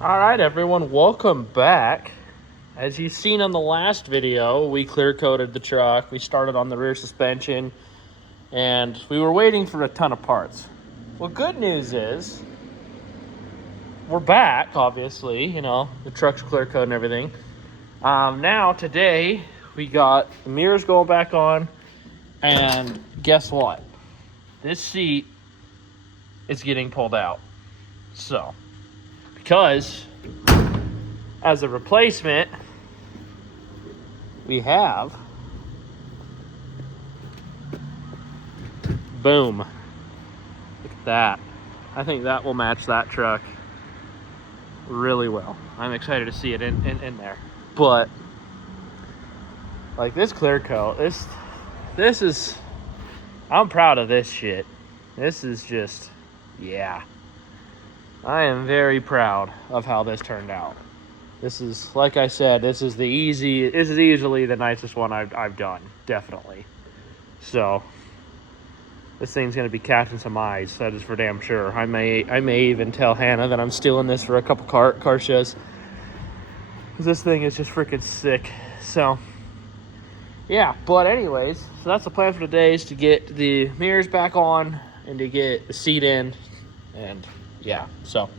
All right, everyone, welcome back. As you've seen on the last video, we clear coated the truck. We started on the rear suspension, and we were waiting for a ton of parts. Well, good news is we're back, obviously. You know, the truck's clear coated and everything. Now, today, we got the mirrors going back on, and guess what? This seat is getting pulled out. So, because as a replacement, we have, boom. Look at that. I think that will match that truck really well. I'm excited to see it in there. But like this clear coat, this is, I'm proud of this shit. This is just, yeah. I am very proud of how this turned out. This is, like I said, this is easily the nicest one I've done, definitely. So this thing's gonna be catching some eyes, that is for damn sure. I may even tell Hannah that I'm stealing this for a couple car shows, because this thing is just freaking sick. So yeah, but anyways, so that's the plan for today, is to get the mirrors back on and to get the seat in, and yeah, so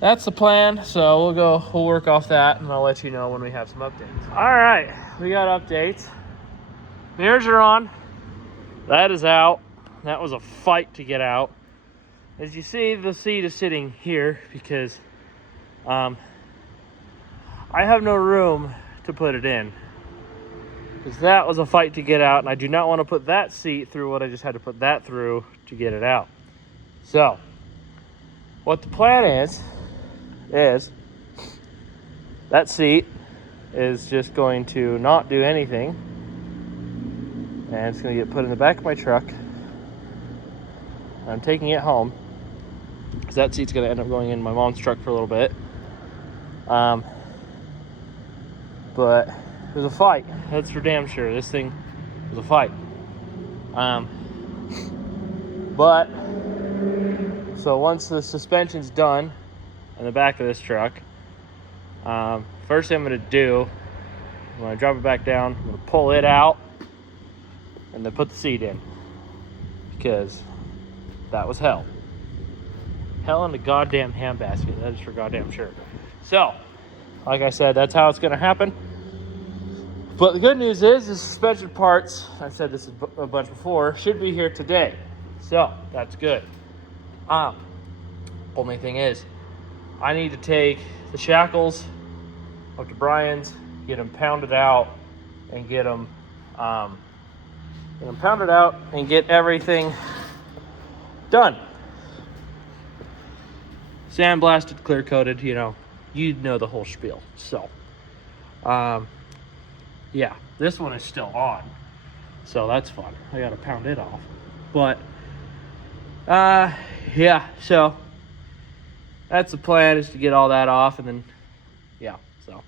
that's the plan. So we'll work off that, and I'll let you know when we have some updates. All right, we got updates. Mirrors are on. That is out. That was a fight to get out. As you see, the seat is sitting here because I have no room to put it in, because that was a fight to get out, and I do not want to put that seat through what I just had to put that through to get it out. So what the plan is that seat is just going to not do anything, and it's going to get put in the back of my truck. I'm taking it home, because that seat's going to end up going in my mom's truck for a little bit. But it was a fight, that's for damn sure. This thing was a fight. But so once the suspension's done in the back of this truck, first thing I'm going to do, when I drop it back down, I'm going to pull it out and then put the seat in, because that was hell. Hell in the goddamn handbasket, that is for goddamn sure. So, like I said, that's how it's going to happen. But the good news is the suspension parts, I said this a bunch before, should be here today. So, that's good. Only thing is, I need to take the shackles up to Brian's, get them pounded out, and get them pounded out and get everything done. Sandblasted, clear coated, you know the whole spiel. So, yeah, this one is still on, so that's fun. I gotta pound it off, but yeah, so that's the plan, is to get all that off, and then yeah, so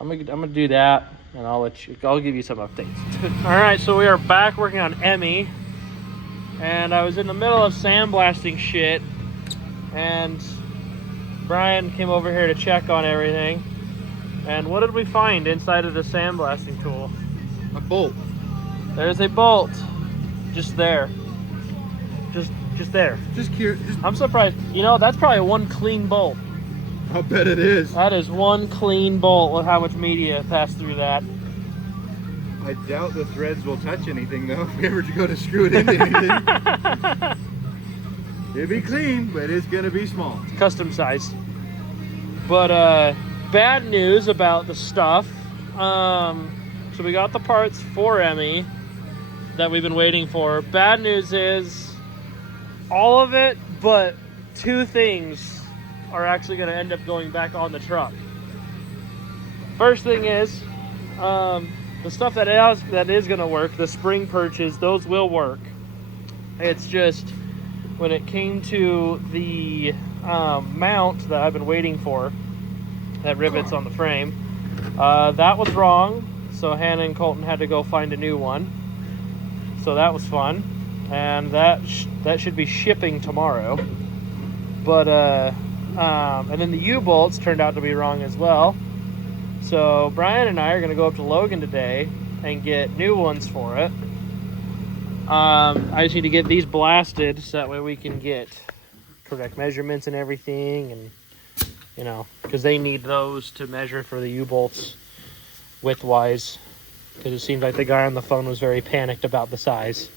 I'm gonna do that, and I'll give you some updates. All right, so we are back working on Emmy, and I was in the middle of sandblasting shit, and Brian came over here to check on everything. And what did we find inside of the sandblasting tool? A bolt. There's a bolt, just there. Just there. Just curious. I'm surprised. You know, that's probably one clean bolt. I bet it is. That is one clean bolt with how much media passed through that. I doubt the threads will touch anything though, if we ever go to screw it into anything. It'll be clean, but it's gonna be small. Custom sized. But bad news about the stuff. So we got the parts for Emmy that we've been waiting for. Bad news is all of it but two things are actually going to end up going back on the truck. First thing is, the stuff that is going to work, the spring perches, those will work. It's just when it came to the mount that I've been waiting for, that rivets on the frame, that was wrong, so Hannah and Colton had to go find a new one. So that was fun, and that should be shipping tomorrow. But And then the U-bolts turned out to be wrong as well. So Brian and I are going to go up to Logan today and get new ones for it. I just need to get these blasted so that way we can get correct measurements and everything, and you know, because they need those to measure for the U-bolts width-wise, because it seems like the guy on the phone was very panicked about the size.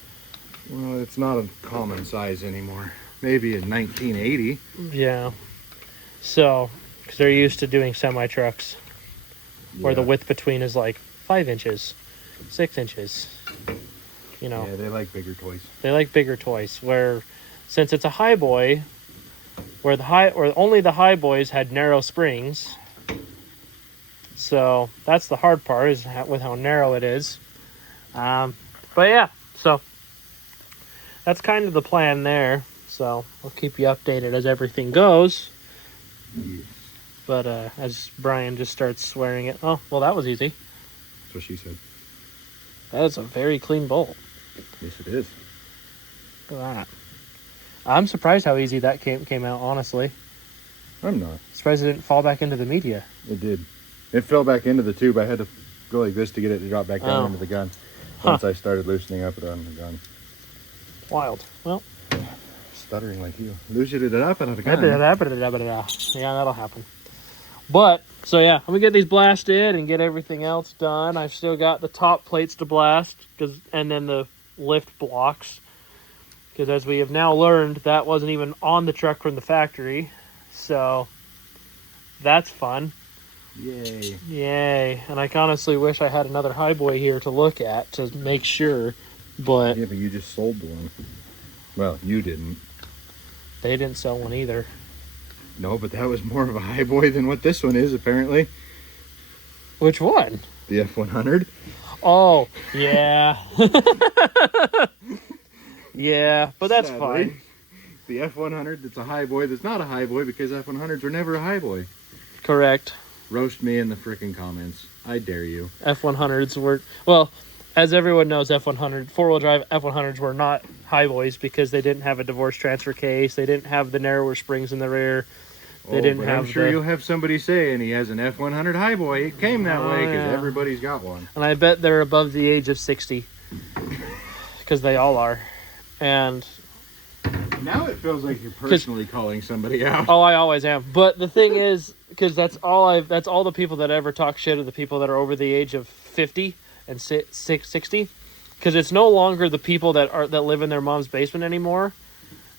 Well, it's not a common size anymore. Maybe in 1980. Yeah. So, because they're used to doing semi-trucks where the width between is like 5 inches, 6 inches. You know. Yeah, they like bigger toys. They like bigger toys. Where, since it's a high boy, where only the high boys had narrow springs. So that's the hard part, is with how narrow it is. But yeah, so that's kind of the plan there. So I'll keep you updated as everything goes. Yes. But as Brian just starts swearing it, oh well, that was easy. That's what she said. That is a very clean bolt. Yes, it is. Look at that. I'm surprised how easy that came out, honestly. I'm not. Surprised it didn't fall back into the media. It did. It fell back into the tube. I had to go like this to get it to drop back down into the gun. Once I started loosening up it on the gun. Wild. Well, stuttering like you. Loosen it up out of the gun. Yeah, that'll happen. But, so yeah, I'm going to get these blasted and get everything else done. I've still got the top plates to blast, and then the lift blocks. Because as we have now learned, that wasn't even on the truck from the factory. So, that's fun. Yay. Yay. And I honestly wish I had another highboy here to look at to make sure. But yeah, but you just sold one. Well, you didn't. They didn't sell one either. No, but that was more of a highboy than what this one is, apparently. Which one? The F100. Oh, yeah. Yeah, but that's Sadly, fine. The F100 that's a highboy that's not a highboy because F100s were never a highboy. Correct. Roast me in the frickin' comments. I dare you. F100s were, well, as everyone knows, F100, four-wheel drive F100s were not highboys because they didn't have a divorce transfer case. They didn't have the narrower springs in the rear. They didn't have. I'm sure you'll have somebody saying he has an F100 highboy. It came that way because everybody's got one. And I bet they're above the age of 60 because they all are. And now it feels like you're personally calling somebody out. Oh, I always am. But the thing is, because that's all the people that ever talk shit are the people that are over the age of 50 and 60. Because it's no longer the people that live in their mom's basement anymore.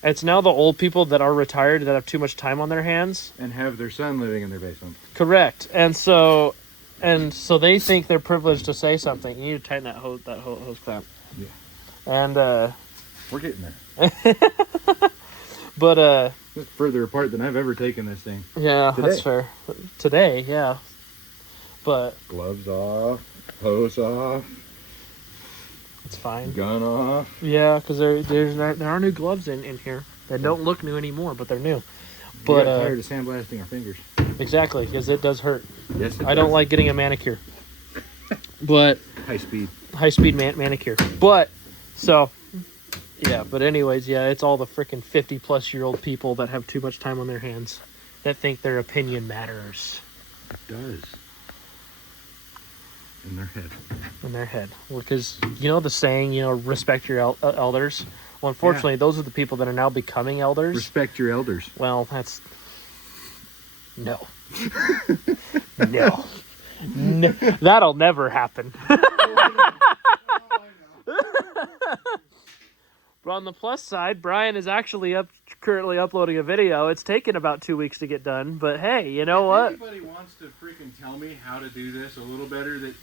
It's now the old people that are retired that have too much time on their hands. And have their son living in their basement. Correct. And so they think they're privileged to say something. You need to tighten that hose clamp. Yeah. And we're getting there. But it's further apart than I've ever taken this thing. Yeah, that's fair. Today, yeah. But gloves off, hose off. It's fine. Gun off. Yeah, because there are new gloves in here. They don't look new anymore, but they're new. But we got tired of sandblasting our fingers. Exactly, because it does hurt. Yes, it I don't like getting a manicure. But high speed manicure. But so yeah, but anyways, yeah, it's all the freaking 50-plus-year-old people that have too much time on their hands that think their opinion matters. It does. In their head. In their head. Because, you know the saying, respect your elders? Well, unfortunately, those are the people that are now becoming elders. Respect your elders. Well, that's... No. No. That'll never happen. But on the plus side, Brian is actually currently uploading a video. It's taken about 2 weeks to get done, but hey, you know what? If anybody wants to freaking tell me how to do this a little better, that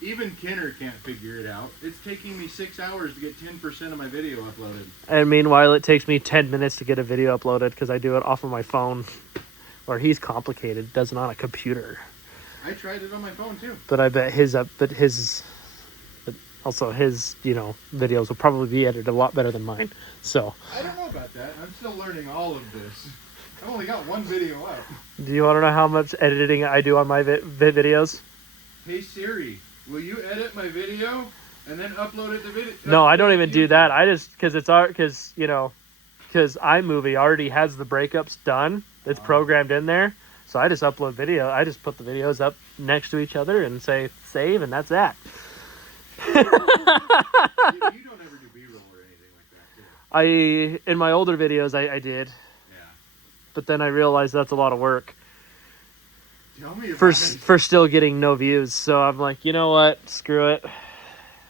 even Kenner can't figure it out. It's taking me 6 hours to get 10% of my video uploaded. And meanwhile, it takes me 10 minutes to get a video uploaded because I do it off of my phone. Or he's complicated, does it on a computer. I tried it on my phone too. But I bet his videos will probably be edited a lot better than mine. So I don't know about that. I'm still learning all of this. I've only got one video up. Do you want to know how much editing I do on my videos? Hey Siri, will you edit my video and then upload it to video? No, I don't even do that. I just because iMovie already has the breakups done. It's programmed in there. So I just upload video. I just put the videos up next to each other and say save, and that's that. You don't ever do B-roll or anything like that, do you? In my older videos, I did. Yeah. But then I realized that's a lot of work Tell me about for it. for still getting no views. So I'm like, you know what? Screw it.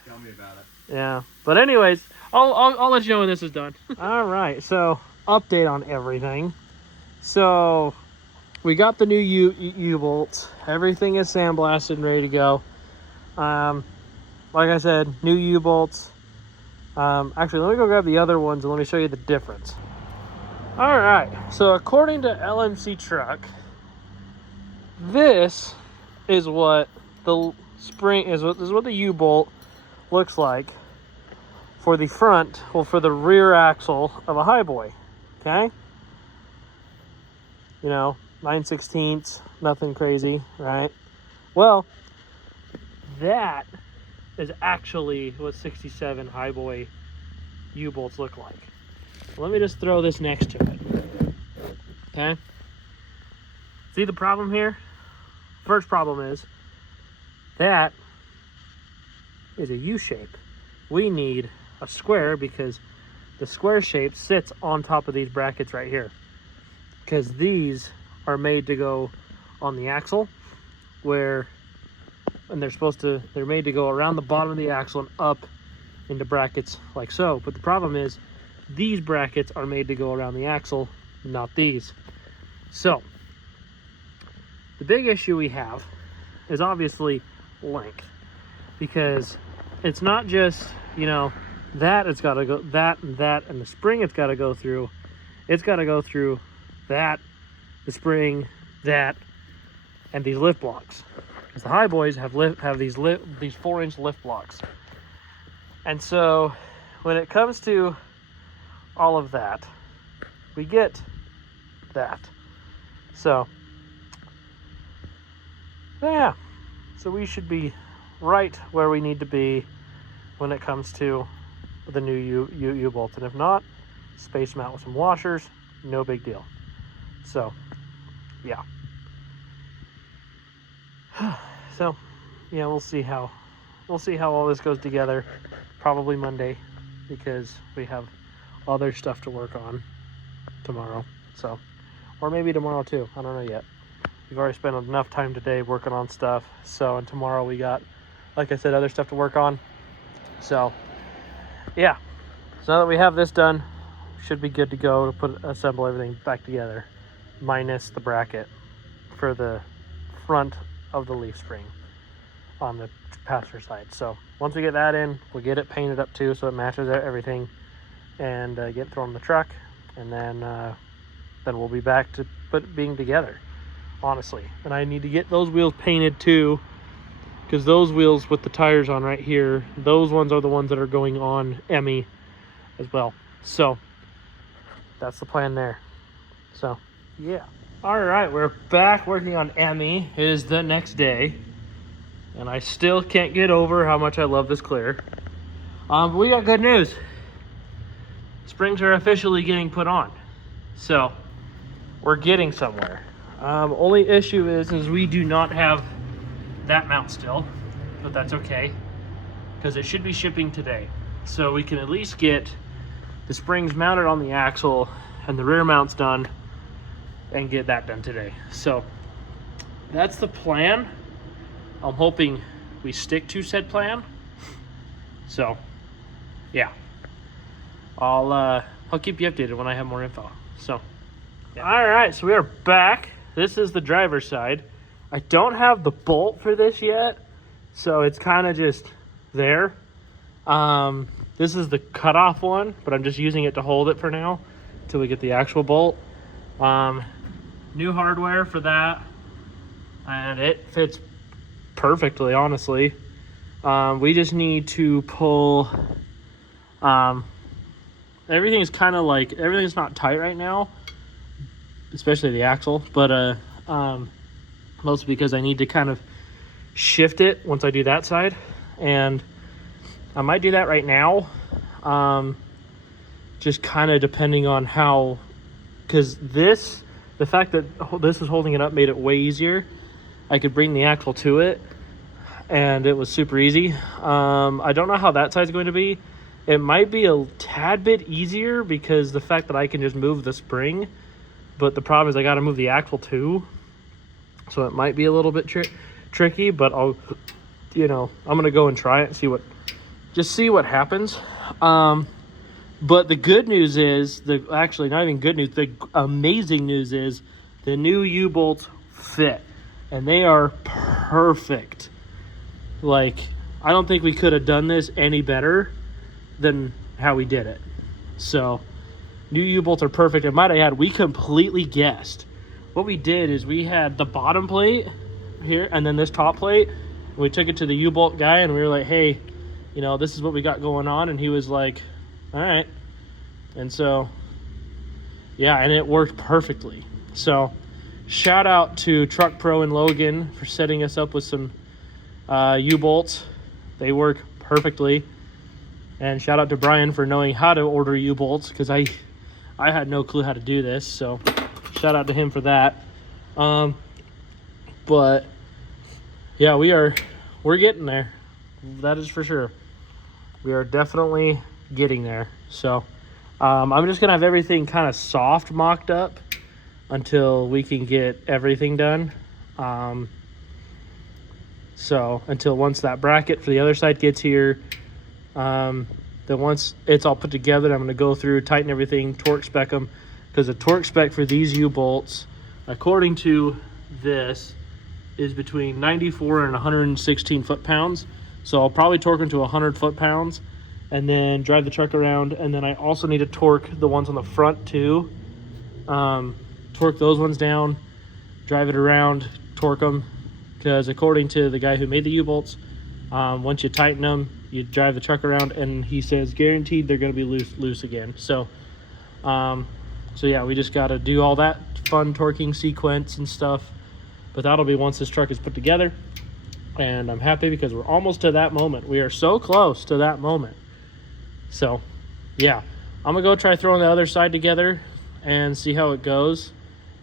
Tell me about it. Yeah. But anyways, I'll let you know when this is done. All right. So update on everything. So we got the new U-bolts. Everything is sandblasted and ready to go. Like I said, new U-bolts. Actually, let me go grab the other ones and let me show you the difference. All right. So according to LMC Truck, this is what the spring is. This is what the U-bolt looks like for the front, well, for the rear axle of a highboy. Okay. You know, 9/16, nothing crazy, right? Well, that is actually what 67 highboy U-bolts look like. Let me just throw this next to it. Okay. See the problem here? First problem is that is a U shape. We need a square because the square shape sits on top of these brackets right here. Because these are made to go on the axle and they're made to go around the bottom of the axle and up into brackets like so. But the problem is these brackets are made to go around the axle, not these. So the big issue we have is obviously length, because it's not just, you know, that it's got to go that and the spring it's got to go through. It's got to go through that, the spring, that, and these lift blocks. Because the highboys have these 4-inch lift blocks. And so when it comes to all of that, we get that. So yeah, so we should be right where we need to be when it comes to the new U-bolts. And if not, space them out with some washers, no big deal. So yeah. So yeah, we'll see how all this goes together. Probably Monday, because we have other stuff to work on tomorrow. So, or maybe tomorrow too. I don't know yet. We've already spent enough time today working on stuff. So, and tomorrow we got, like I said, other stuff to work on. So yeah. So now that we have this done, should be good to go to assemble everything back together, minus the bracket for the front of the leaf spring on the passenger side. So once we get that in, we'll get it painted up too, so it matches everything, and get it thrown in the truck, and then we'll be back to being together, honestly. And I need to get those wheels painted too, because those wheels with the tires on right here, those ones are the ones that are going on Emmy as well. So that's the plan there. So yeah. All right, we're back working on Emmy. It is the next day, and I still can't get over how much I love this clear. But we got good news. Springs are officially getting put on, so we're getting somewhere. Only issue is we do not have that mount still, but that's okay, because it should be shipping today. So we can at least get the springs mounted on the axle and the rear mounts done, and get that done today. So that's the plan. I'm hoping we stick to said plan. So yeah, I'll keep you updated when I have more info. So yeah. All right, so we are back. This is the driver's side. I don't have the bolt for this yet, so it's kind of just there. This is the cutoff one, but I'm just using it to hold it for now until we get the actual bolt. New hardware for that, and it fits perfectly, honestly. We just need to pull, everything's kind of like, everything's not tight right now, especially the axle, but mostly because I need to kind of shift it once I do that side, and I might do that right now, just kind of depending on how, because this the fact that this is holding it up made it way easier. I could bring the axle to it, and it was super easy. I don't know how that side's going to be. It might be a tad bit easier because the fact that I can just move the spring, but the problem is I got to move the axle too, so it might be a little bit tricky. But I'll, I'm gonna go and try it and see what happens. But the good news is, actually not even good news, the amazing news is the new U-bolts fit, and they are perfect. Like, I don't think we could have done this any better than how we did it. So, new U-bolts are perfect. And might I add, we completely guessed. What we did is we had the bottom plate here, and then this top plate. We took it to the U-bolt guy, and we were like, hey, this is what we got going on. And he was like, all right. And so, yeah, and it worked perfectly. So, shout out to Truck Pro and Logan for setting us up with some U-bolts. They work perfectly. And shout out to Brian for knowing how to order U-bolts, because I had no clue how to do this. So, shout out to him for that. But yeah, we're getting there. That is for sure. We are definitely getting there. So, I'm just gonna have everything kind of soft mocked up until we can get everything done. So until once that bracket for the other side gets here, then once it's all put together, I'm going to go through, tighten everything, torque spec them, because the torque spec for these U-bolts, according to this, is between 94 and 116 foot-pounds. So I'll probably torque them to 100 foot-pounds and then drive the truck around. And then I also need to torque the ones on the front too. Torque those ones down, drive it around, torque them, because according to the guy who made the U-bolts, once you tighten them, you drive the truck around, and he says guaranteed they're going to be loose again. So yeah, we just got to do all that fun torquing sequence and stuff, but that'll be once this truck is put together. And I'm happy because we're almost to that moment. We are so close to that moment. So yeah, I'm gonna go try throwing the other side together and see how it goes,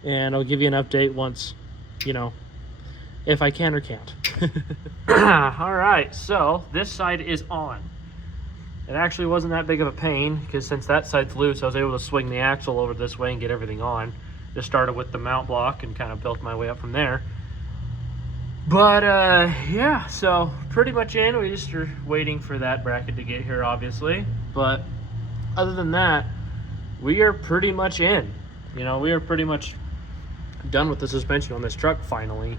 and I'll give you an update once, if I can or can't. All right, so this side is on. It actually wasn't that big of a pain, because since that side's loose, I was able to swing the axle over this way and get everything on. Just started with the mount block and kind of built my way up from there. But yeah, so pretty much in. We just are waiting for that bracket to get here, obviously. But other than that, we are pretty much in. We are pretty much done with the suspension on this truck finally.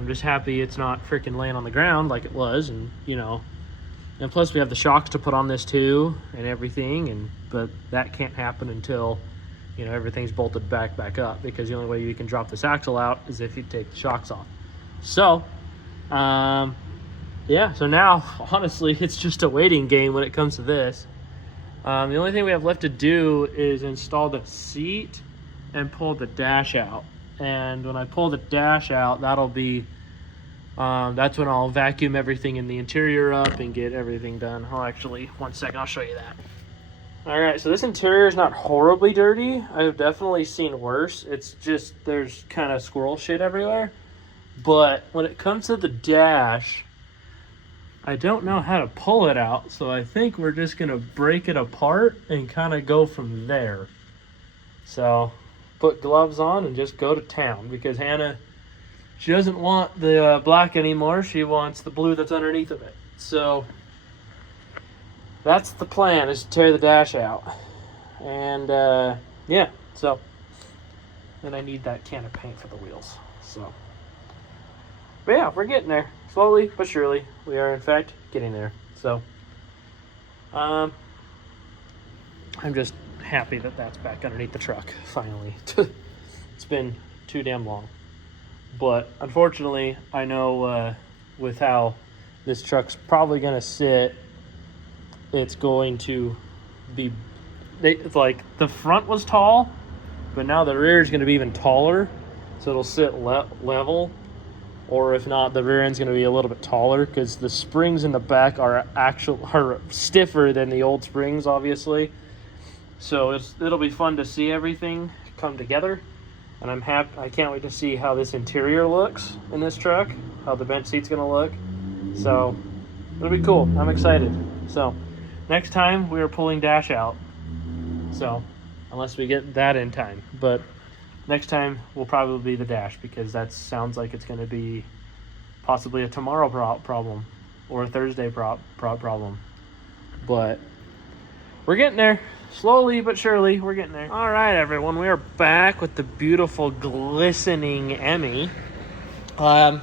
I'm just happy it's not freaking laying on the ground like it was, and and plus we have the shocks to put on this too and everything, but that can't happen until everything's bolted back up, because the only way you can drop this axle out is if you take the shocks off. So yeah, so now honestly it's just a waiting game when it comes to this. The only thing we have left to do is install the seat and pull the dash out. And when I pull the dash out, that'll be that's when I'll vacuum everything in the interior up and get everything done. One second, I'll show you that. All right, so this interior is not horribly dirty. I've definitely seen worse. It's just there's kind of squirrel shit everywhere. But when it comes to the dash, I don't know how to pull it out, so I think we're just gonna break it apart and kind of go from there. So put gloves on and just go to town, because Hannah, she doesn't want the black anymore. She wants the blue that's underneath of it. So that's the plan, is to tear the dash out. And yeah, so then I need that can of paint for the wheels. So, but yeah, we're getting there. Slowly but surely, we are in fact getting there. So I'm just happy that that's back underneath the truck finally. It's been too damn long, but unfortunately I know with how this truck's probably gonna sit, it's going to be, it's like the front was tall, but now the rear is going to be even taller, so it'll sit level. Or if not, the rear end's going to be a little bit taller, because the springs in the back are stiffer than the old springs, obviously. So it'll be fun to see everything come together. and I'm happy. I can't wait to see how this interior looks in this truck, how the bench seat's gonna look. So it'll be cool. I'm excited. So next time we are pulling dash out. So unless we get that in time, but next time will probably be the dash, because that sounds like it's going to be possibly a tomorrow problem or a Thursday problem. But we're getting there. Slowly but surely, we're getting there. All right, everyone. We are back with the beautiful, glistening Emmy. We're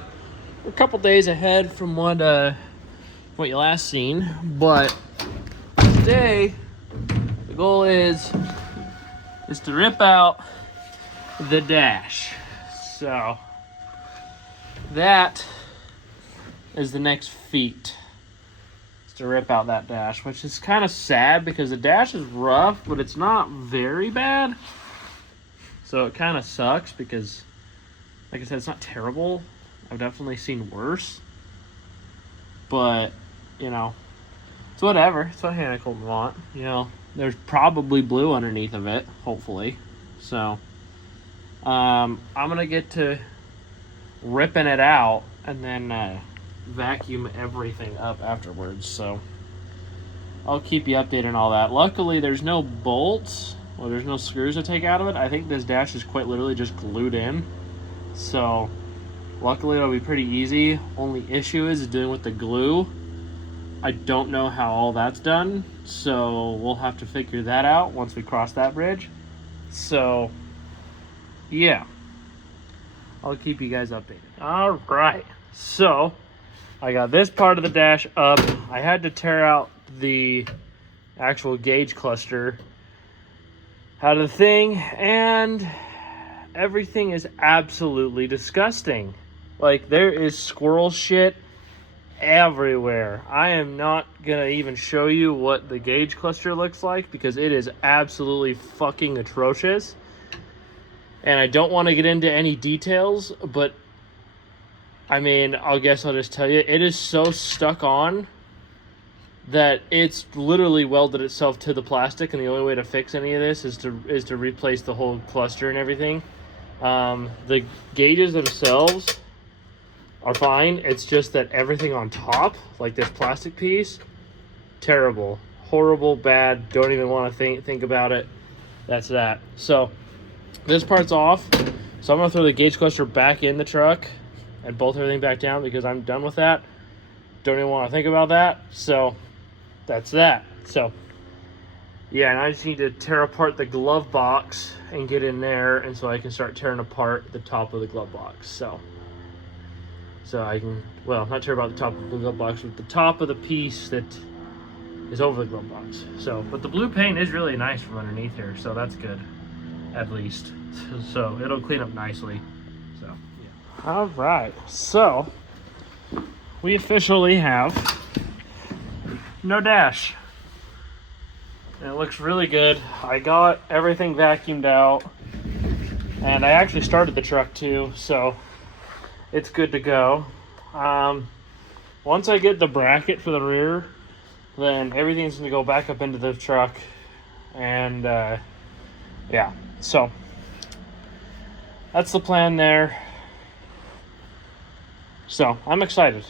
a couple days ahead from what you last seen. But today, the goal is to rip out the dash. So that is the next feat, is to rip out that dash, which is kind of sad because the dash is rough, but it's not very bad. So it kind of sucks because, like I said, it's not terrible. I've definitely seen worse, but you know, it's whatever. It's what Hannah Colton want. You know, there's probably blue underneath of it, hopefully. So I'm gonna get to ripping it out and then vacuum everything up afterwards. So I'll keep you updated on all that. Luckily, there's no bolts or there's no screws to take out of it. I think this dash is quite literally just glued in. So luckily, it'll be pretty easy. Only issue is dealing with the glue. I don't know how all that's done, so we'll have to figure that out once we cross that bridge. So, yeah. I'll keep you guys updated. All right. So, I got this part of the dash up. I had to tear out the actual gauge cluster out of the thing, and everything is absolutely disgusting. Like, there is squirrel shit everywhere. I am not gonna even show you what the gauge cluster looks like because it is absolutely fucking atrocious. And I don't want to get into any details, but I mean, I'll just tell you, it is so stuck on that it's literally welded itself to the plastic, and the only way to fix any of this is to replace the whole cluster and everything. The gauges themselves are fine. It's just that everything on top, like this plastic piece, terrible, horrible, bad. Don't even want to think about it. That's that. So this part's off. So I'm gonna throw the gauge cluster back in the truck and bolt everything back down because I'm done with that. Don't even want to think about that. So that's that. So yeah, and I just need to tear apart the glove box and get in there, and so I can start tearing apart the top of the glove box. So I can, well, not tear about the top of the glove box, but the top of the piece that is over the glove box. So, but the blue paint is really nice from underneath here, so that's good, at least. So it'll clean up nicely. So, yeah. All right, so we officially have no dash. And it looks really good. I got everything vacuumed out, and I actually started the truck too, so it's good to go. Once I get the bracket for the rear, then everything's gonna go back up into the truck, and yeah, so that's the plan there. So I'm excited,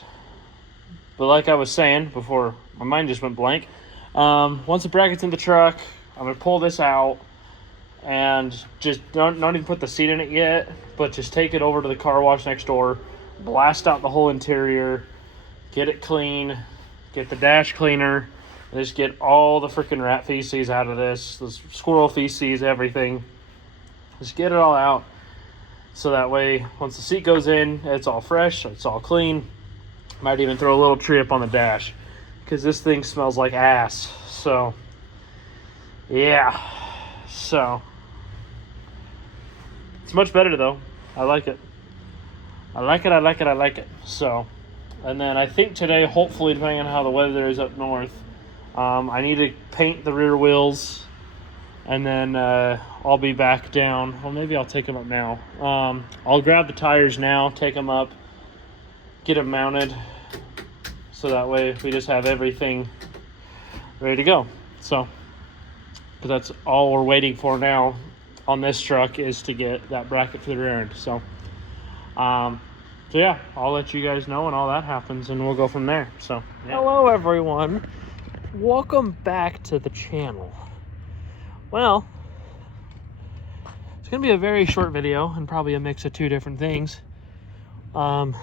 but like I was saying before, my mind just went blank. Once the bracket's in the truck, I'm gonna pull this out and just don't even put the seat in it yet, but just take it over to the car wash next door, blast out the whole interior, get it clean, get the dash cleaner, just get all the freaking rat feces out of this, the squirrel feces, everything. Just get it all out, so that way once the seat goes in, it's all fresh, it's all clean. Might even throw a little tree up on the dash because this thing smells like ass. So yeah, so it's much better though. I like it. I like it. So, and then I think today, hopefully, depending on how the weather is up north, I need to paint the rear wheels, and then I'll be back down. Well, maybe I'll take them up now. I'll grab the tires now, take them up, get them mounted, so that way we just have everything ready to go. So, because that's all we're waiting for now. on this truck is to get that bracket for the rear end. So yeah, I'll let you guys know when all that happens, and we'll go from there. So yeah. Hello everyone, welcome back to the channel. Well, it's gonna be a very short video and probably a mix of two different things, two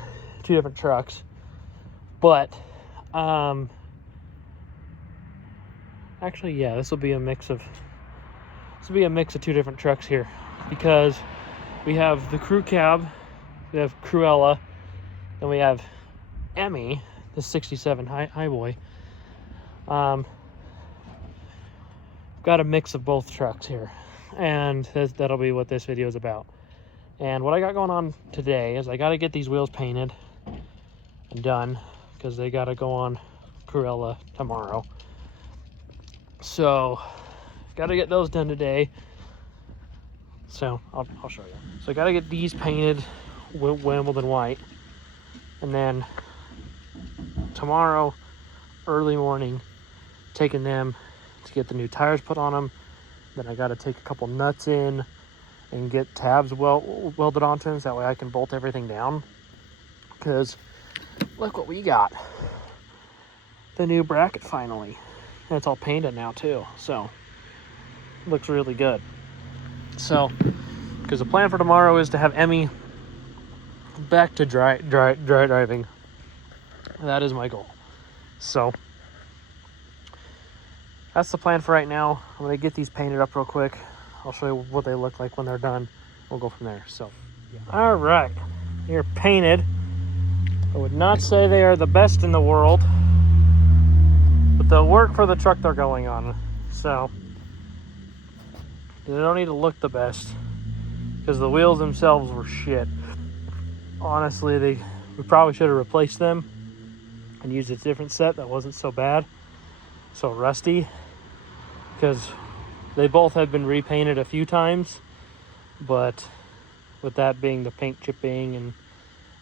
different trucks, but actually, yeah, this will be a mix of two different trucks here, because we have the crew cab, we have Cruella, and we have Emmy, the 67 Highboy. Got a mix of both trucks here, and that'll be what this video is about. And what I got going on today is I got to get these wheels painted and done, because they got to go on Cruella tomorrow. So got to get those done today. So I'll show you. So I got to get these painted Wimbledon white, and then tomorrow early morning taking them to get the new tires put on them. Then I got to take a couple nuts in and get tabs welded onto them, so that way I can bolt everything down, because look what we got, the new bracket finally, and it's all painted now too, so it looks really good. So because the plan for tomorrow is to have Emmy back to dry driving. That is my goal. So that's the plan for right now. I'm gonna get these painted up real quick. I'll show you what they look like when they're done. We'll go from there. So yeah. All right, they're painted. I would not say they are the best in the world, but they'll work for the truck they're going on. So they don't need to look the best, because the wheels themselves were shit. Honestly, we probably should have replaced them and used a different set that wasn't so bad, so rusty, because they both had been repainted a few times, but with that being the paint chipping,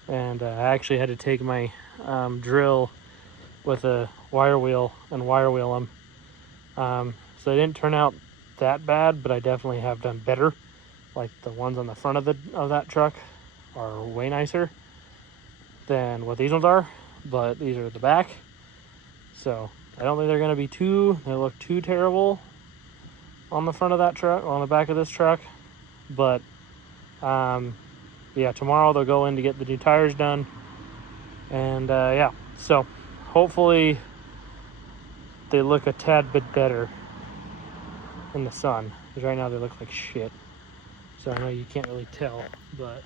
and I actually had to take my drill with a wire wheel and wire wheel them. So they didn't turn out that bad, but I definitely have done better. Like the ones on the front of that truck are way nicer than what these ones are, but these are at the back, so I don't think they're going to be they look too terrible on the front of that truck, on the back of this truck. But yeah, tomorrow they'll go in to get the new tires done, and yeah, so hopefully they look a tad bit better in the sun, because right now they look like shit. So I know you can't really tell, but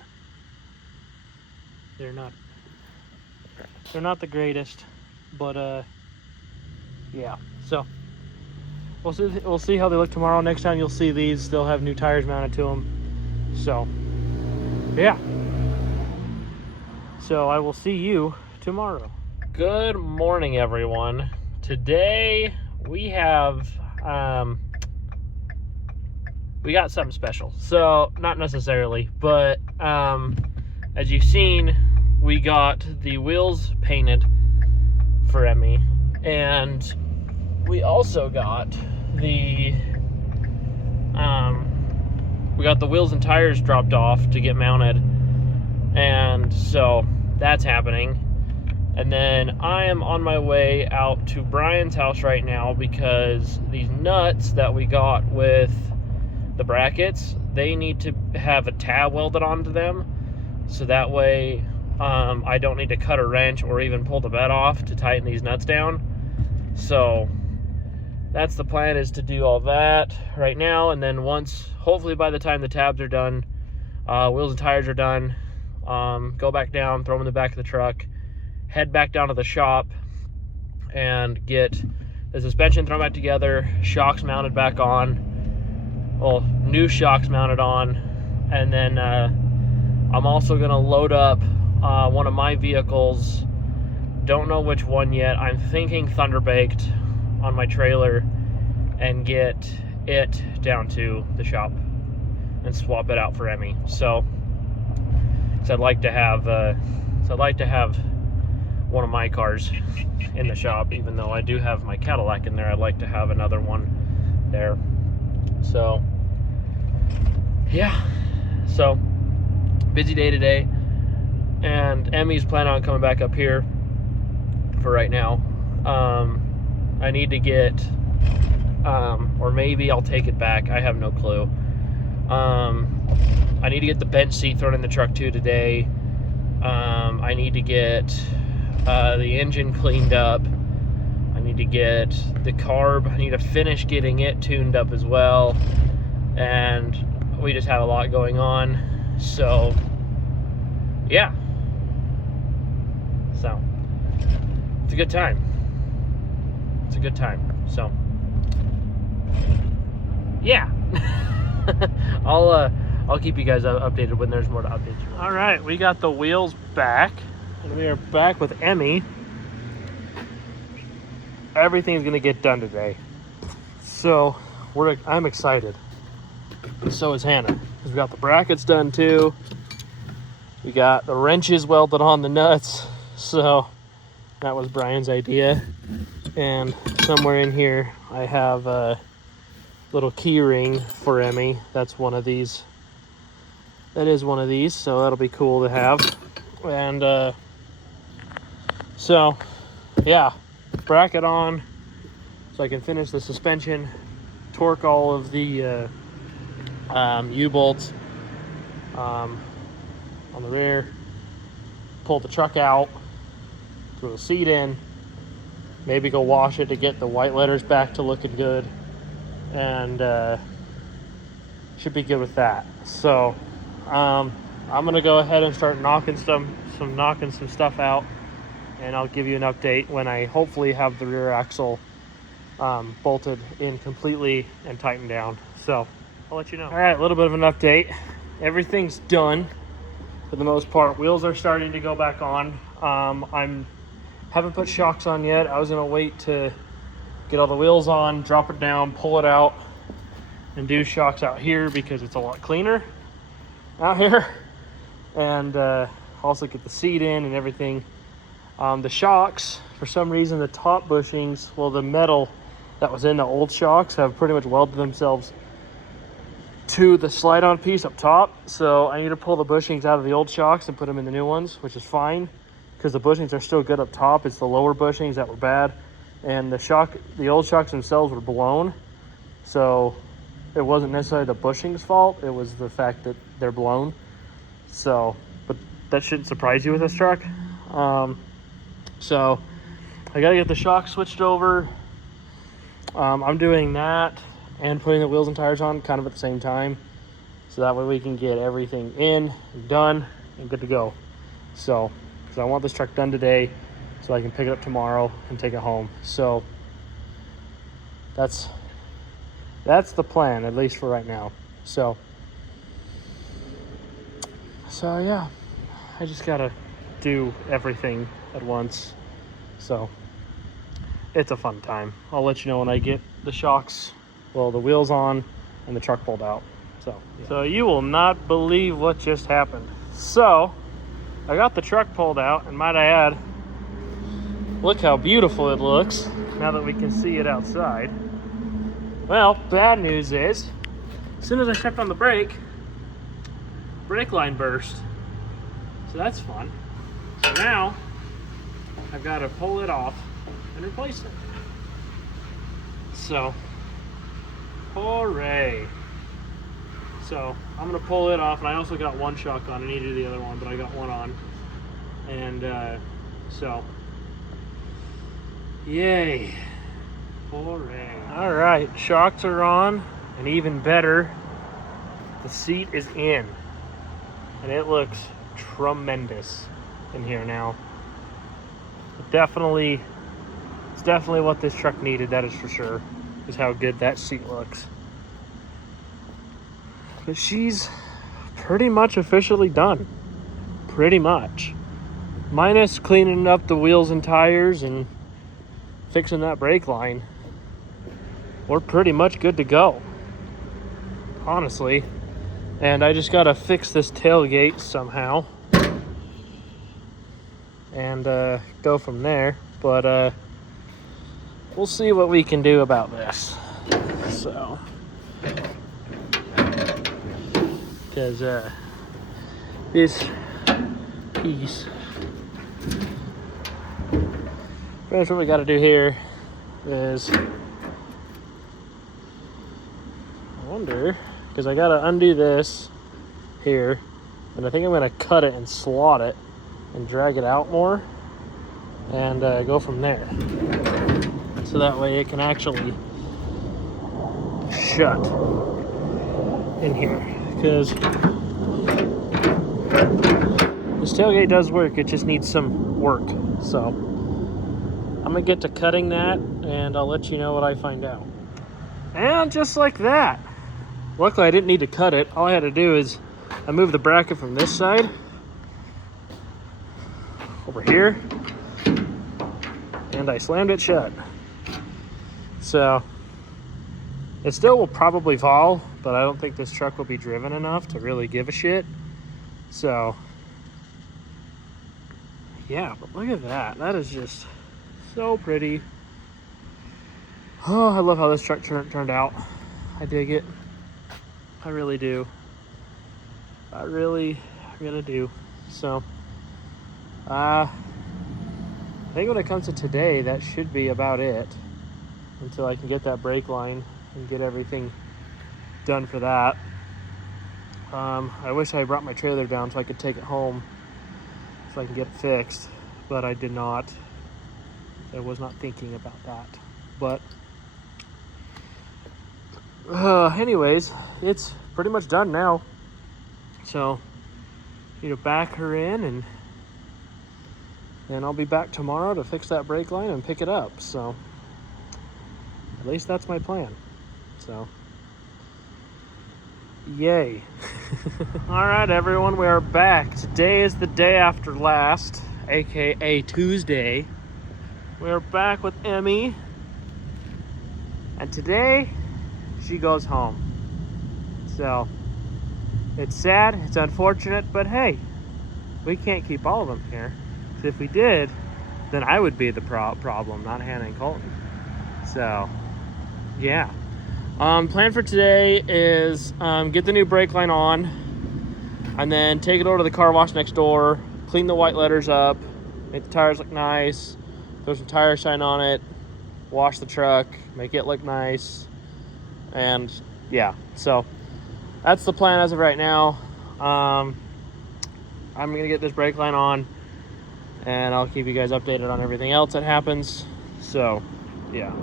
they're not the greatest, but yeah, so we'll see how they look tomorrow. Next time you'll see these, they'll have new tires mounted to them. So yeah, so I will see you tomorrow. Good morning, everyone. Today we have we got something special. So not necessarily, but as you've seen, we got the wheels painted for Emmy, and we also got the wheels and tires dropped off to get mounted, and so that's happening. And then I am on my way out to Brian's house right now, because these nuts that we got with the brackets, they need to have a tab welded onto them, so that way I don't need to cut a wrench or even pull the bed off to tighten these nuts down. So that's the plan, is to do all that right now, and then hopefully by the time the tabs are done, wheels and tires are done, go back down, throw them in the back of the truck, head back down to the shop and get the suspension thrown back together, shocks mounted back on, well, new shocks mounted on, and then I'm also gonna load up one of my vehicles. Don't know which one yet. I'm thinking Thunderbaked on my trailer, and get it down to the shop and swap it out for Emmy. So I'd like to have one of my cars in the shop, even though I do have my Cadillac in there. I'd like to have another one there. So yeah, so busy day today, and Emmy's planning on coming back up here for right now. I need to get, or maybe I'll take it back. I have no clue. I need to get the bench seat thrown in the truck too today. I need to get the engine cleaned up. I need to get the carb. I need to finish getting it tuned up as well. And we just have a lot going on. So, yeah. So, it's a good time. It's a good time. So, yeah. I'll keep you guys updated when there's more to update you. All right, we got the wheels back, and we are back with Emmy. Everything's gonna get done today, so I'm excited. So is Hannah. We got the brackets done too. We got the wrenches welded on the nuts. So that was Brian's idea. And somewhere in here, I have a little key ring for Emmy. That's one of these. That is one of these, so that'll be cool to have. And so, yeah, bracket on, so I can finish the suspension, torque all of the U-bolts on the rear, pull the truck out, throw the seat in, maybe go wash it to get the white letters back to looking good, and should be good with that. So I'm gonna go ahead and start knocking some stuff out, and I'll give you an update when I hopefully have the rear axle bolted in completely and tightened down. So I'll let you know. All right, a little bit of an update. Everything's done for the most part. Wheels are starting to go back on. Haven't put shocks on yet. I was gonna wait to get all the wheels on, drop it down, pull it out, and do shocks out here because it's a lot cleaner out here. And also get the seat in and everything. The shocks, for some reason, the top bushings, well, the metal that was in the old shocks have pretty much welded themselves to the slide-on piece up top. So I need to pull the bushings out of the old shocks and put them in the new ones, which is fine because the bushings are still good up top. It's the lower bushings that were bad, and the old shocks themselves were blown. So it wasn't necessarily the bushings fault, it was the fact that they're blown. So, but that shouldn't surprise you with this truck. So I gotta get the shocks switched over. I'm doing that and putting the wheels and tires on kind of at the same time, so that way we can get everything in, done, and good to go. So, because I want this truck done today so I can pick it up tomorrow and take it home. So that's the plan, at least for right now. So yeah, I just gotta do everything at once. So it's a fun time. I'll let you know when I get the shocks, well, the wheels on and the truck pulled out. So, yeah. So you will not believe what just happened. So I got the truck pulled out, and might I add, look how beautiful it looks now that we can see it outside. Well, bad news is, as soon as I stepped on the brake line burst. So that's fun. So now I've got to pull it off and replace it. So, hooray. So I'm gonna pull it off, and I also got one shock on. I needed the other one, but I got one on. And so, yay. Hooray. All right, shocks are on, and even better, the seat is in. And it looks tremendous in here now. It's definitely what this truck needed, that is for sure, is how good that seat looks. But she's pretty much officially done. Pretty much. Minus cleaning up the wheels and tires and fixing that brake line. We're pretty much good to go, honestly. And I just gotta fix this tailgate somehow and go from there. But we'll see what we can do about this. So because this piece. Friends, what we got to do here is, I wonder, because I got to undo this here, and I think I'm going to cut it and slot it and drag it out more and go from there. So that way it can actually shut in here, because this tailgate does work, it just needs some work. So I'm gonna get to cutting that and I'll let you know what I find out. And just like that, luckily I didn't need to cut it. All I had to do is I moved the bracket from this side over here and I slammed it shut. So it still will probably fall, but I don't think this truck will be driven enough to really give a shit. So yeah, but look at that. That is just so pretty. Oh, I love how this truck turned out. I dig it. I really do. I really do. So I think when it comes to today, that should be about it, until I can get that brake line and get everything done for that. I wish I brought my trailer down so I could take it home so I can get it fixed, but I did not. I was not thinking about that. But anyways, it's pretty much done now. So need to back her in, and then I'll be back tomorrow to fix that brake line and pick it up. So at least that's my plan. So yay. All right, everyone, we are back. Today is the day after last, aka Tuesday. We are back with Emmy, and today she goes home. So it's sad, it's unfortunate, but hey, we can't keep all of them here. So if we did, then I would be the problem, not Hannah and Colton. So yeah. Plan for today is get the new brake line on, and then take it over to the car wash next door, clean the white letters up, make the tires look nice, throw some tire shine on it, wash the truck, make it look nice, and yeah, so that's the plan as of right now. I'm gonna get this brake line on, and I'll keep you guys updated on everything else that happens. So yeah.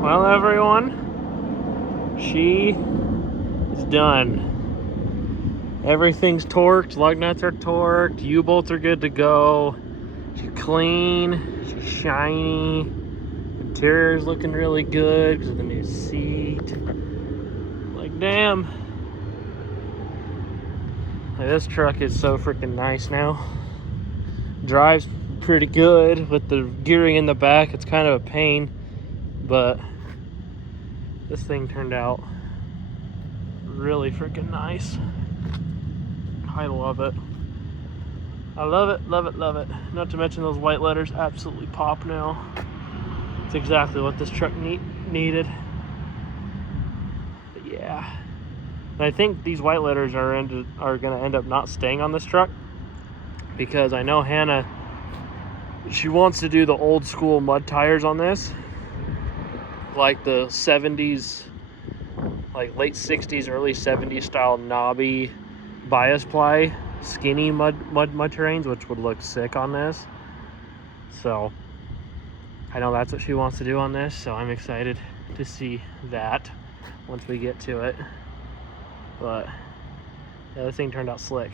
Well, everyone, she is done. Everything's torqued, lug nuts are torqued, U-bolts are good to go. She's clean, she's shiny. Interior's looking really good because of the new seat. Like, damn. Like, this truck is so freaking nice now. Drives pretty good with the gearing in the back. It's kind of a pain, but this thing turned out really freaking nice. I love it. I love it, love it, love it. Not to mention those white letters absolutely pop now. It's exactly what this truck needed. But yeah. And I think these white letters are going to end up not staying on this truck, because I know Hannah, she wants to do the old school mud tires on this, like the 70s, like late 60s, early 70s style knobby bias ply skinny mud terrains, which would look sick on this. So I know that's what she wants to do on this, so I'm excited to see that once we get to it. But yeah, this thing turned out slick.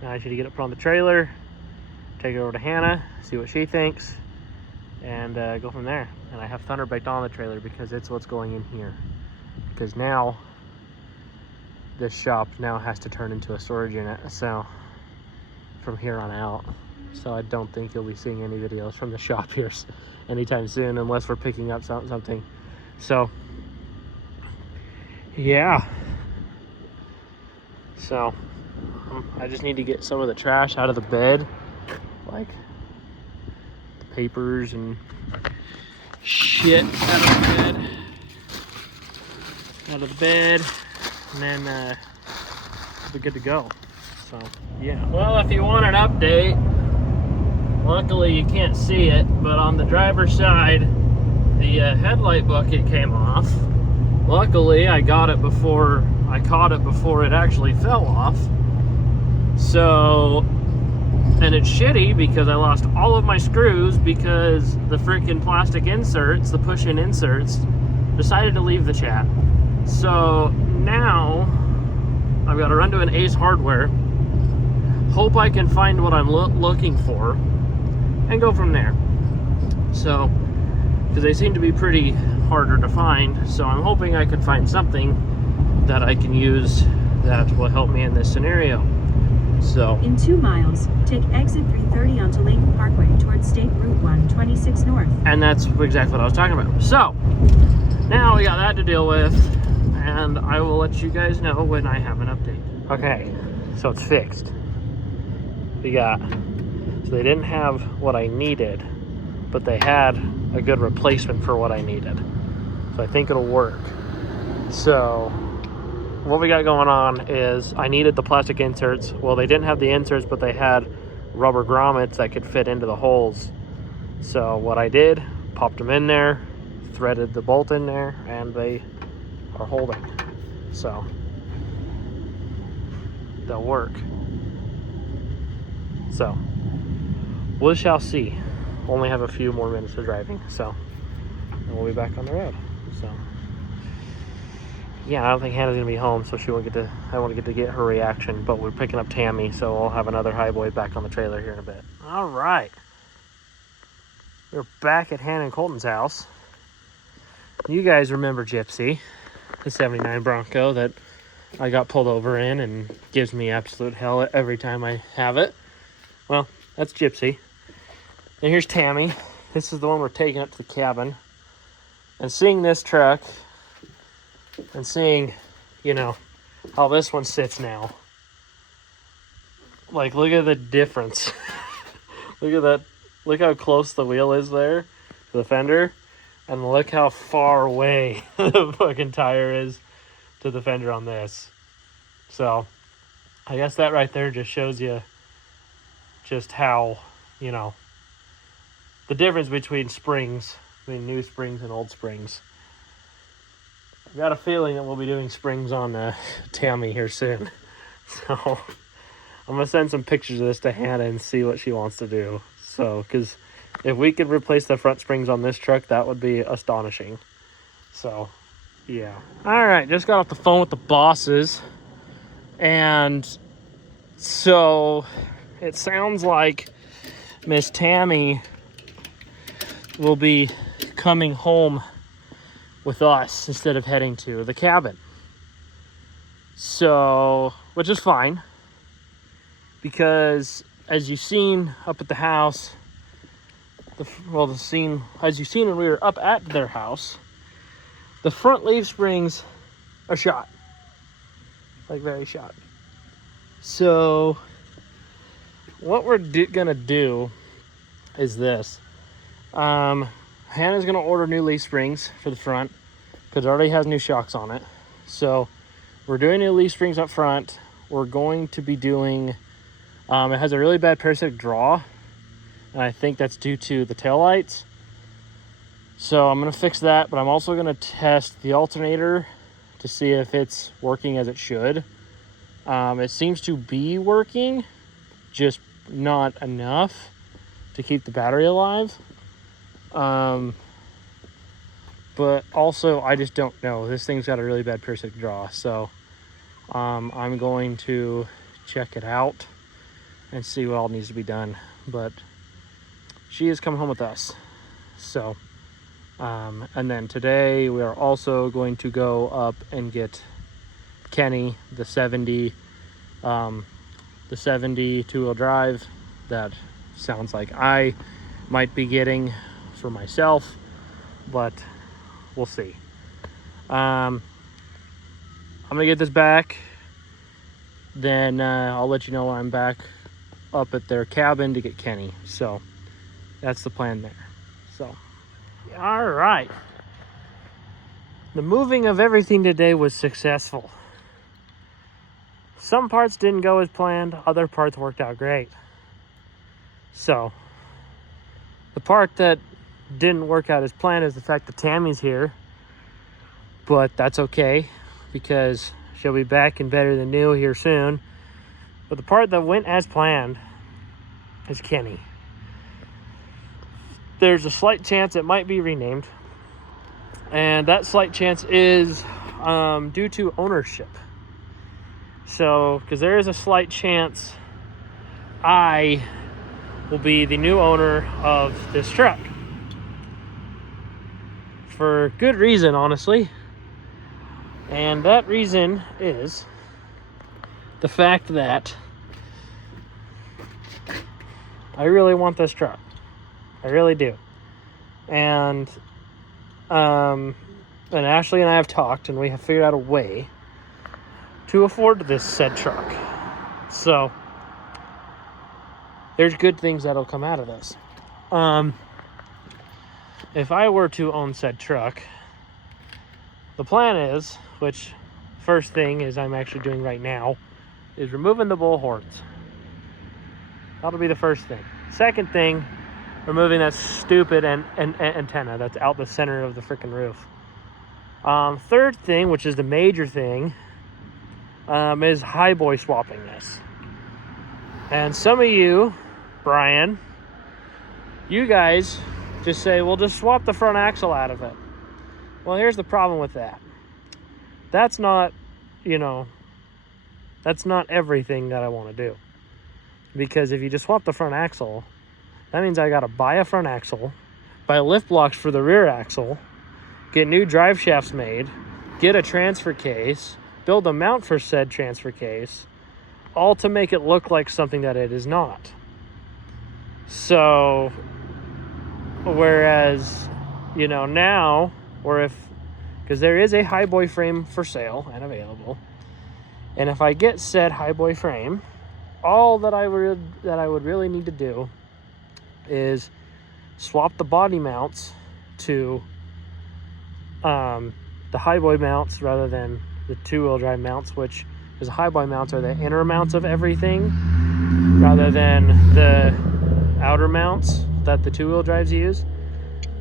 Now I should get it put on the trailer, take it over to Hannah, see what she thinks, and go from there. And I have Thunder baked on the trailer because it's what's going in here. Because now this shop now has to turn into a storage unit, so from here on out. So I don't think you'll be seeing any videos from the shop here anytime soon, unless we're picking up something. So yeah. So I just need to get some of the trash out of the bed, like the papers and shit out of the bed, and then be good to go. So, yeah. Well, if you want an update, luckily you can't see it, but on the driver's side, the headlight bucket came off. Luckily, I caught it before it actually fell off. So, and it's shitty because I lost all of my screws because the freaking plastic inserts, the push-in inserts, decided to leave the chat. So now I've got to run to an Ace Hardware, hope I can find what I'm looking for, and go from there. So, because they seem to be pretty harder to find, so I'm hoping I can find something that I can use that will help me in this scenario. So, in 2 miles, take exit 330 onto Layton Parkway towards State Route 126 North. And that's exactly what I was talking about. So, now we got that to deal with, and I will let you guys know when I have an update. Okay, so it's fixed. So they didn't have what I needed, but they had a good replacement for what I needed. So I think it'll work. So what we got going on is I needed the plastic inserts. Well, they didn't have the inserts, but they had rubber grommets that could fit into the holes. So what I did, popped them in there, threaded the bolt in there, and they are holding. So they'll work. So we shall see. Only have a few more minutes of driving, so and we'll be back on the road. So yeah, I don't think Hannah's gonna be home, so I won't get to get her reaction, but we're picking up Tammy, so we'll have another highboy back on the trailer here in a bit. All right, we're back at Hannah and Colton's house. You guys remember Gypsy, the 79 Bronco that I got pulled over in and gives me absolute hell every time I have it. Well, that's Gypsy. And here's Tammy. This is the one we're taking up to the cabin. And seeing this truck and seeing, how this one sits now. Like, look at the difference. Look at that. Look how close the wheel is there to the fender. And look how far away the fucking tire is to the fender on this. So, I guess that right there just shows you just how, the difference between new springs and old springs. I've got a feeling that we'll be doing springs on Tammy here soon. So, I'm going to send some pictures of this to Hannah and see what she wants to do. So, because if we could replace the front springs on this truck, that would be astonishing. So, yeah. All right, just got off the phone with the bosses. And so, it sounds like Miss Tammy will be coming home with us instead of heading to the cabin. So, which is fine. Because, as you've seen up at the house, as you've seen when we were up at their house, the front leaf springs are shot. Like, very shot. So, what we're gonna do is this. Hannah's gonna order new leaf springs for the front because it already has new shocks on it. So, we're doing new leaf springs up front. We're going to be doing, it has a really bad parasitic draw, and I think that's due to the taillights. So I'm going to fix that, but I'm also going to test the alternator to see if it's working as it should. It seems to be working, just not enough to keep the battery alive. But also, I just don't know. This thing's got a really bad parasitic draw, so I'm going to check it out and see what all needs to be done. But she is coming home with us. So, and then today we are also going to go up and get Kenny, the 70 two-wheel drive that sounds like I might be getting for myself, but we'll see. I'm gonna get this back, then I'll let you know when I'm back up at their cabin to get Kenny. So that's the plan there. So, all right. The moving of everything today was successful. some parts didn't go as planned, other parts worked out great. So, the part that didn't work out as planned is the fact that Tammy's here. But that's okay, because she'll be back and better than new here soon. But the part that went as planned is Kenny. There's a slight chance it might be renamed. And that slight chance is due to ownership. So, because there is a slight chance I will be the new owner of this truck. For good reason, honestly. And that reason is the fact that I really want this truck. I really do. And Ashley and I have talked, and we have figured out a way to afford this said truck. So there's good things that'll come out of this. If I were to own said truck, the plan is, which first thing is I'm actually doing right now, is removing the bull horns. That'll be the first thing. Second thing, removing that stupid antenna that's out the center of the freaking roof. Third thing, which is the major thing, is highboy swapping this. And some of you, Brian, you guys just say, well, just swap the front axle out of it. Well, here's the problem with that. That's not, that's not everything that I want to do. Because if you just swap the front axle, that means I got to buy a front axle, buy lift blocks for the rear axle, get new drive shafts made, get a transfer case, build a mount for said transfer case, all to make it look like something that it is not. So, whereas, now, or because there is a highboy frame for sale and available, and if I get said highboy frame, all that I would really need to do is swap the body mounts to the highboy mounts rather than the two-wheel drive mounts, which is highboy mounts are the inner mounts of everything rather than the outer mounts that the two-wheel drives use.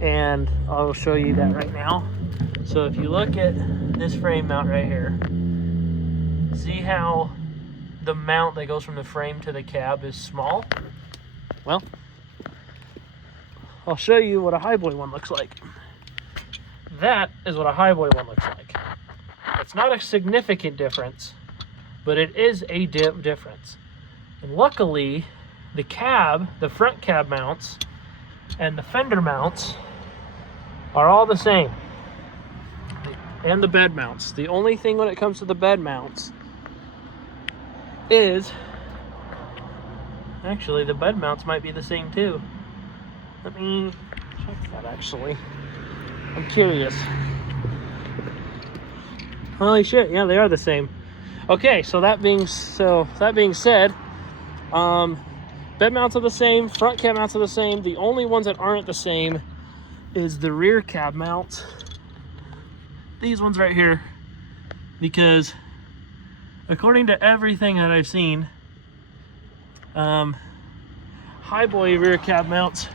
And I'll show you that right now. So if you look at this frame mount right here, see how the mount that goes from the frame to the cab is small? Well, I'll show you what a highboy one looks like. That is what a highboy one looks like. It's not a significant difference, but it is a difference. And luckily, the front cab mounts and the fender mounts are all the same. And the bed mounts. The only thing when it comes to the bed mounts is, actually the bed mounts might be the same too. Let me check that actually. I'm curious. Holy shit, yeah, they are the same. Okay, so that being said, bed mounts are the same, front cab mounts are the same. The only ones that aren't the same is the rear cab mounts. These ones right here, because according to everything that I've seen, highboy rear cab mounts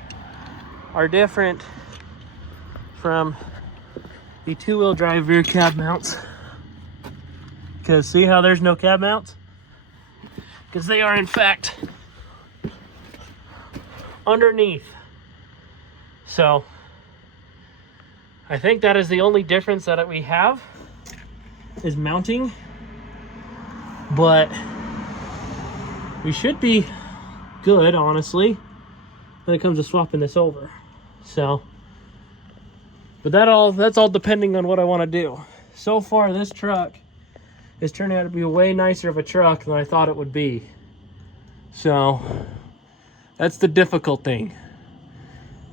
are different from the two-wheel drive rear cab mounts. Because see how there's no cab mounts? Because they are in fact underneath. So I think that is the only difference that we have, is mounting. But we should be good, honestly, when it comes to swapping this over. So, but that's all depending on what I want to do. So far, this truck is turning out to be way nicer of a truck than I thought it would be. So, that's the difficult thing.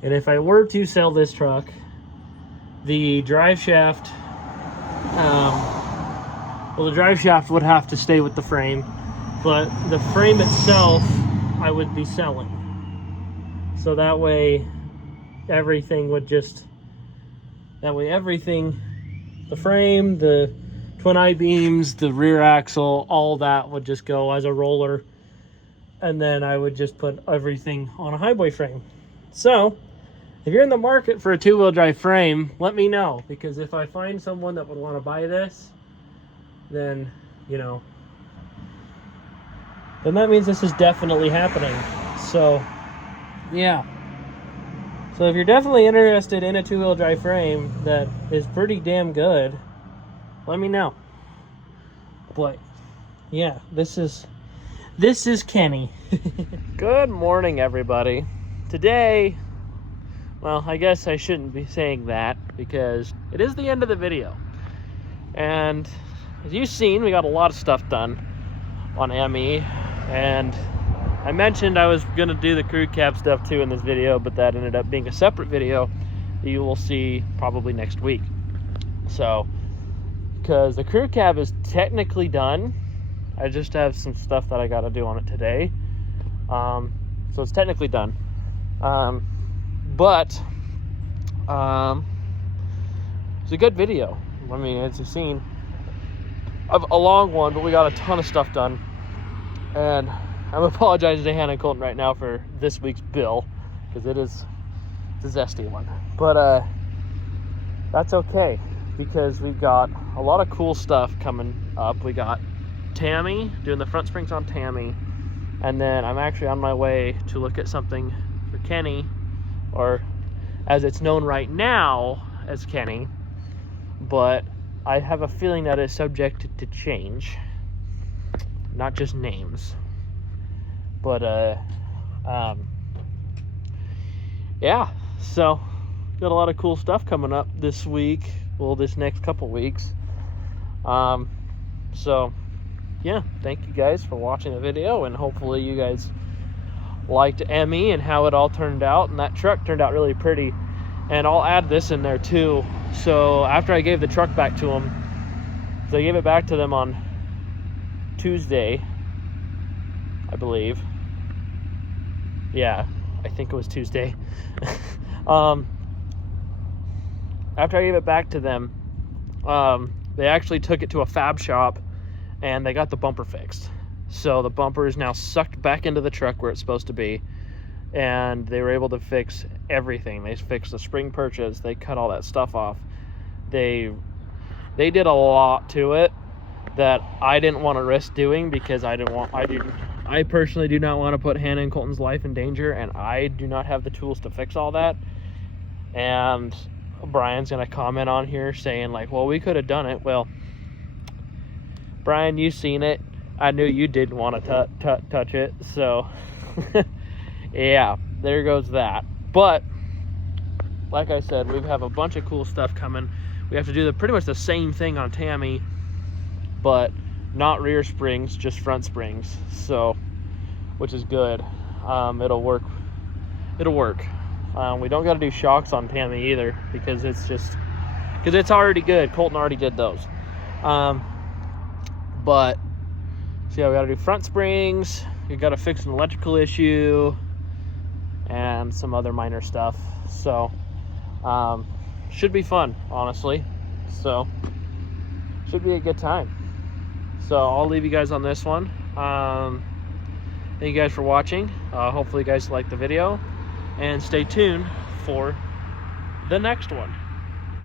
And if I were to sell this truck, the drive shaft, the drive shaft would have to stay with the frame, but the frame itself I would be selling. So that way everything would just, the frame, the twin I-beams, the rear axle, all that would just go as a roller. And then I would just put everything on a highway frame. So, if you're in the market for a two-wheel drive frame, let me know. Because if I find someone that would want to buy this, then, you know, then that means this is definitely happening. So, yeah. So if you're definitely interested in a two-wheel drive frame that is pretty damn good, let me know. But, yeah, this is Kenny. Good morning, everybody. Today, well, I guess I shouldn't be saying that because it is the end of the video. And as you've seen, we got a lot of stuff done on ME. And I mentioned I was going to do the crew cab stuff too in this video, but that ended up being a separate video that you will see probably next week. So, because the crew cab is technically done, I just have some stuff that I got to do on it today. So it's technically done. But it's a good video. I mean, as you've seen, a long one, but we got a ton of stuff done. And I'm apologizing to Hannah and Colton right now for this week's bill, because it's a zesty one. But that's okay, because we've got a lot of cool stuff coming up. We got Tammy, doing the front springs on Tammy. And then I'm actually on my way to look at something for Kenny, or as it's known right now as Kenny. But I have a feeling that is subject to change. Not just names. But, yeah. So, got a lot of cool stuff coming up this week. Well, this next couple weeks. So, yeah. Thank you guys for watching the video. And hopefully you guys liked ME and how it all turned out. And that truck turned out really pretty. And I'll add this in there too. So, after I gave the truck back to them, so I gave it back to them on Tuesday, I believe. Yeah, I think it was Tuesday. After I gave it back to them, they actually took it to a fab shop and they got the bumper fixed. So the bumper is now sucked back into the truck where it's supposed to be, and they were able to fix everything. They fixed the spring perches, they cut all that stuff off. They did a lot to it that I didn't want to risk doing, because I personally do not want to put Hannah and Colton's life in danger, and I do not have the tools to fix all that. And Brian's going to comment on here saying like, well, we could have done it. Well, Brian, you've seen it. I knew you didn't want to touch it. So, yeah, there goes that. But, like I said, we have a bunch of cool stuff coming. We have to do pretty much the same thing on Tammy, but not rear springs, just front springs. So, which is good. It'll work. We don't got to do shocks on Tammy either, because it's already good. Colton already did those. But so yeah, we got to do front springs. We got to fix an electrical issue and some other minor stuff. So should be fun, honestly. So should be a good time. So I'll leave you guys on this one. Thank you guys for watching. Hopefully you guys liked the video, and stay tuned for the next one.